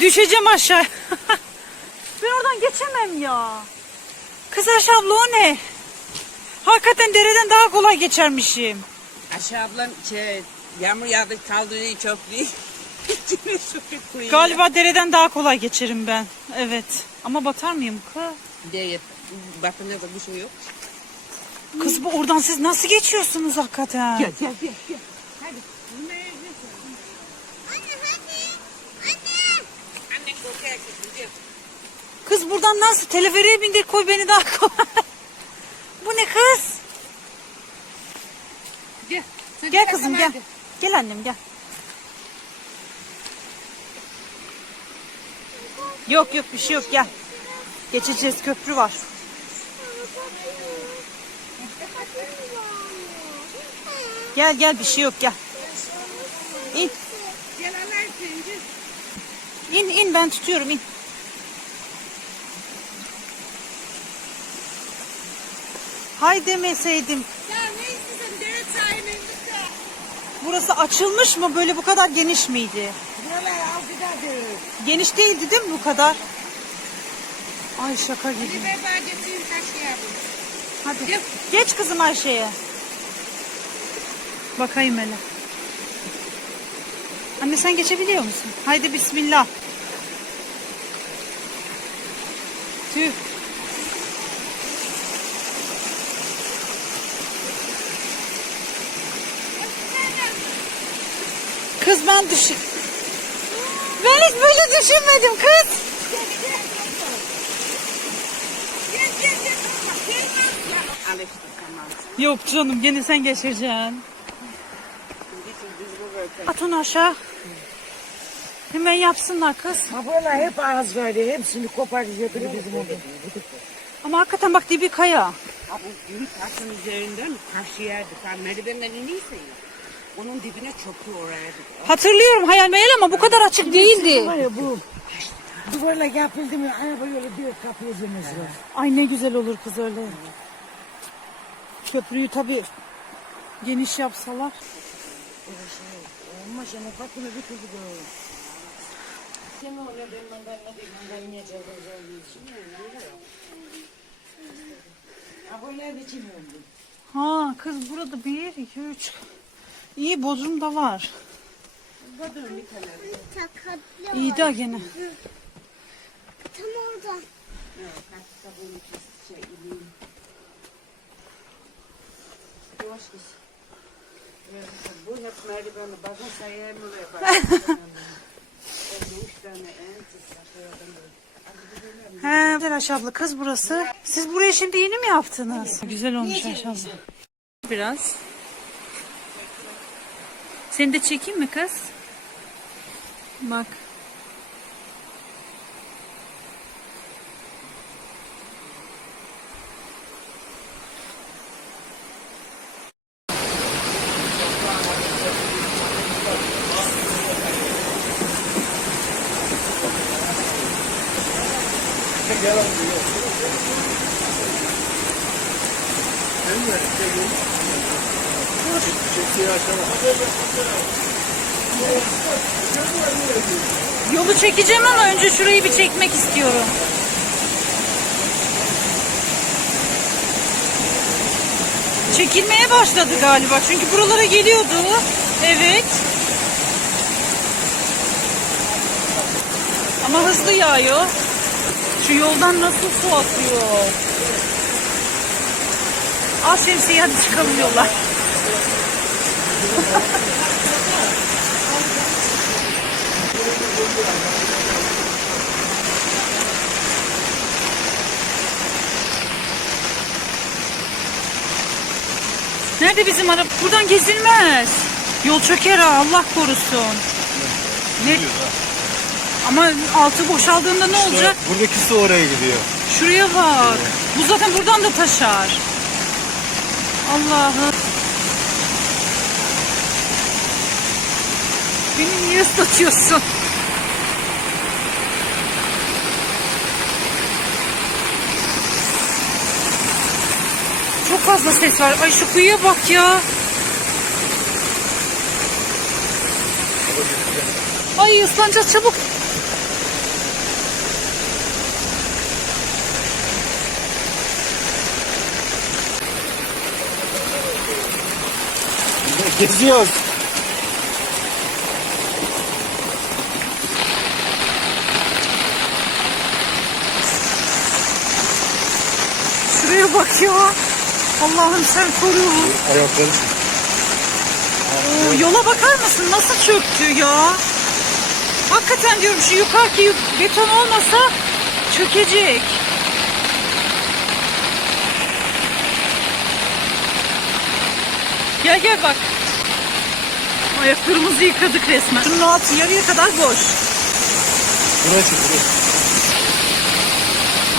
Düşeceğim aşağı. ben oradan geçemem ya. Kız Ayşe abla o ne? Hakikaten dereden daha kolay geçermişim. Ayşe ablan şey, yağmur yağdı kaldırıyor su koyuyor. Galiba dereden daha kolay geçerim ben. Evet. Ama batar mıyım kız? Değil. Batında da bir şey yok. Kız bu oradan siz nasıl geçiyorsunuz hakikaten? Gel gel gel. gel. Hadi. Kız buradan nasıl teleferiğe bindir koy beni daha kolay. bu ne kız? Gel. Sen Gel kızım gel. hadi. Gel annem gel. Yok yok bir şey yok gel. Geçeceğiz köprü var. Gel gel bir şey yok gel. İn in in ben tutuyorum in. Hay demeseydim. Ya ne istiyorsun? Dere sahibinde. Burası açılmış mı böyle bu kadar geniş miydi? Buralar algıdadır. Geniş değildi değil mi bu kadar? Ay şaka gibi. Bir ben getireyim taş yapayım. Hadi. Geç kızım Ayşe'ye. Bakayım hele. Anne sen geçebiliyor musun? Haydi bismillah. Tüh. Kız ben düşün. Ben hiç böyle düşünmedim kız. Yok canım gene sen geçireceksin. Gitsin düz bu böyle. At onu aşağı. Hemen yapsınlar kız. Böyle hep ağız verdi. Hepsini koparıyor bizim orada. Ama hakikaten bak dibi kaya. Ha bu büyük taşın üzerinden karşıya Tam merdivenden iniyse ya. Onun dibine çöktü oraya. Hatırlıyorum hayal meyal ama bu kadar açık değildi. Var ya bu. Duvarla yapıldı mı araba yolu direkt kapıya zemizler. Ay ne güzel olur kız öyle. Köprüyü tabii geniş yapsalar. Olmaz ama bakın bir türlü oldu. Ha kız burada bir, iki, üç. İyi Bodrum da var. İyi de gene. Tam orada. He, güzel Ayşe abla kız burası. Siz burayı şimdi yeni mi yaptınız? Güzel olmuş Ayşe abla. Biraz. Seni de çekeyim mi kız? Bak. Yolu çekeceğim ama önce şurayı bir çekmek istiyorum. Çekilmeye başladı galiba. Çünkü buralara geliyordu. Evet. Ama hızlı yağıyor. Şu yoldan nasıl su akıyor? Al şemsiyeyi hadi çıkalım yola. Nerede bizim araba? Buradan gezilmez. Yol çöker ha Allah korusun. Ne? Ama altı boşaldığında ne olacak? Buradaki su oraya gidiyor. Şuraya bak. Bu zaten buradan da taşar. Allah'ım. Beni niye ıslatıyorsun? Çok fazla ses var. Ay şu kuyuya bak ya. Ay ıslanacağız çabuk. Geziyoruz. Bak ya. Allah'ım sen koru. Ayakları Oo, yola bakar mısın nasıl çöktü ya? Hakikaten diyorum şu yukarıki beton olmasa çökecek. Gel gel bak. Ayaklarımızı yıkadık resmen. Şunun altı yarıya kadar boş. buraya çık buraya.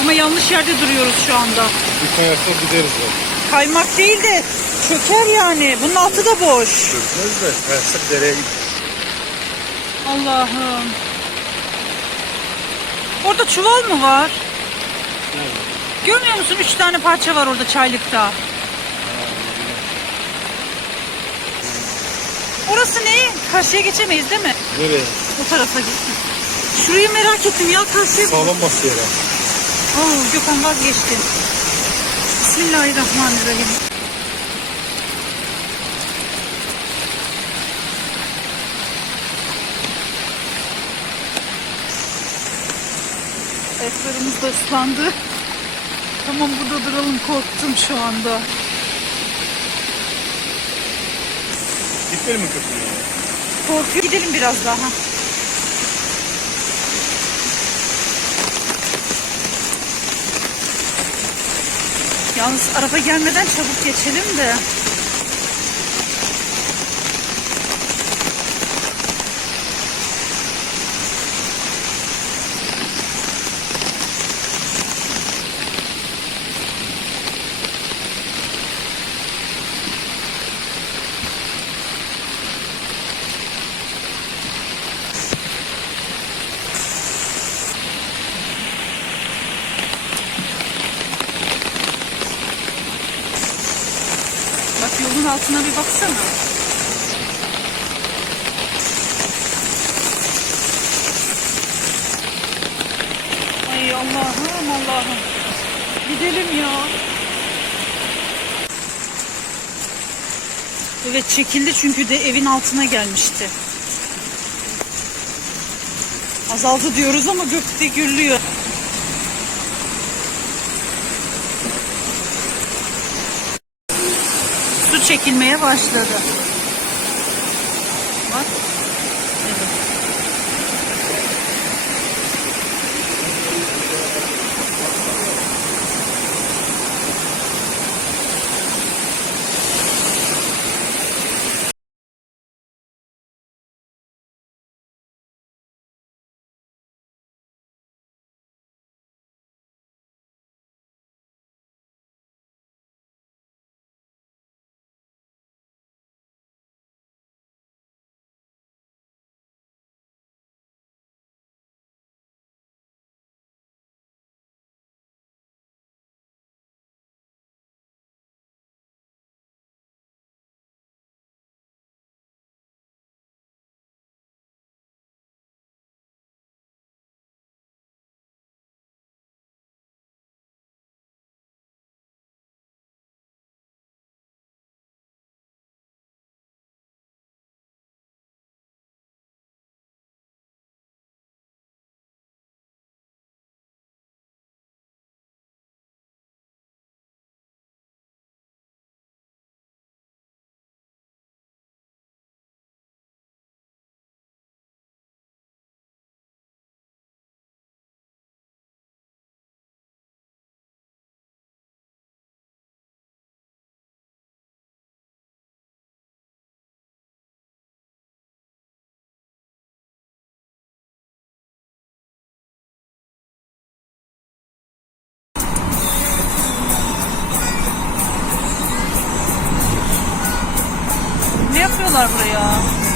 Ama yanlış yerde duruyoruz şu anda. Bir kayarsa gideriz zaten. Kaymak değil de çöker yani. Bunun altı da boş. Çökmez de kayarsak dereye gideriz. Allah'ım. Orada çuval mı var? Görmüyor musun? Üç tane parça var orada çaylıkta. Orası ne? Karşıya geçemeyiz değil mi? Nereye? O tarafa gittim. Şurayı merak ettim ya karşıya. Sağlam bas yere. Oo, Gökhan vazgeçti. Bismillahirrahmanirrahim. Ayaklarımız da ıslandı. Tamam burada duralım korktum şu anda. Gitmeyelim mi köprüye? Korkuyor. Gidelim biraz daha. Yalnız araba gelmeden çabuk geçelim de. Yolun altına bir baksana. Ay Allah'ım Allah'ım. Gidelim ya. Evet çekildi çünkü de evin altına gelmişti. Azaldı diyoruz ama gökte gürlüyor. çekilmeye başladı. Bak. yapıyorlar buraya.